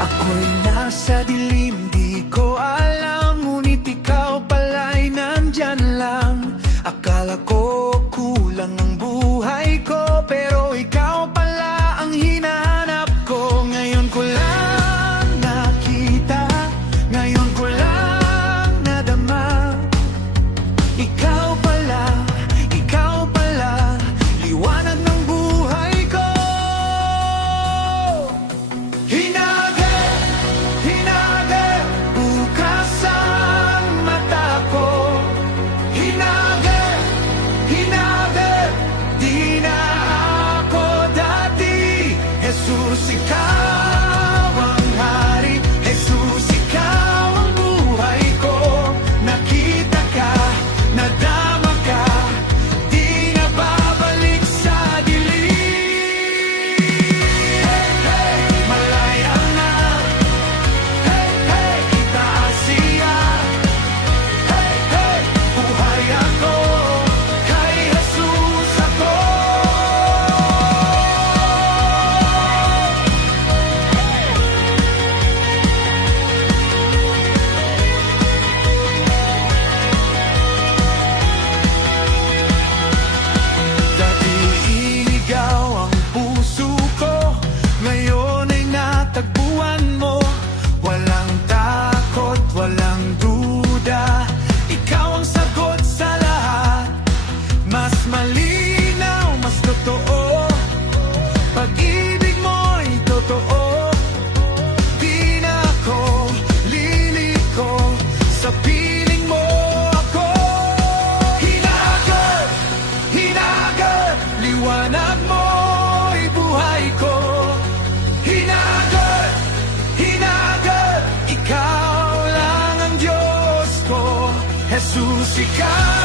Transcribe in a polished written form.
Ako'y nasa dilim, di ko alam, ngunit ikaw pala'y nandyan lang. Akala ko kulang ang buhay ko, pero ikaw pala ang hinahanap ko. Ngayon ko lang nakita, ngayon ko lang nadama. Ikaw pala, liwanag ng buhay ko. Hinagad, bukas ang mata ko. Hinagad, di na ako dati. Jesus, ikaw ang hari. Jesus, ikaw ang buhay ko. Nakita ka, nadama ka, di na babalik sa dilim. Hey, hey, malaya na. Hey, hey, itaas siya. Hey, hey, buhay ako, kay Jesus ako. Dati iligaw ang puso ko, ngayon ay natagpuan mo. Walang takot, walang duda, ikaw ang sagot sa lahat. Mas malinaw, mas totoo, pag-ibig mo'y totoo. Di na ako liliko, sa piling mo ako. Hinagad, liwanag mo'y buhay ko. Hinagad, ikaw lang ang Diyos ko. Jesus, ikaw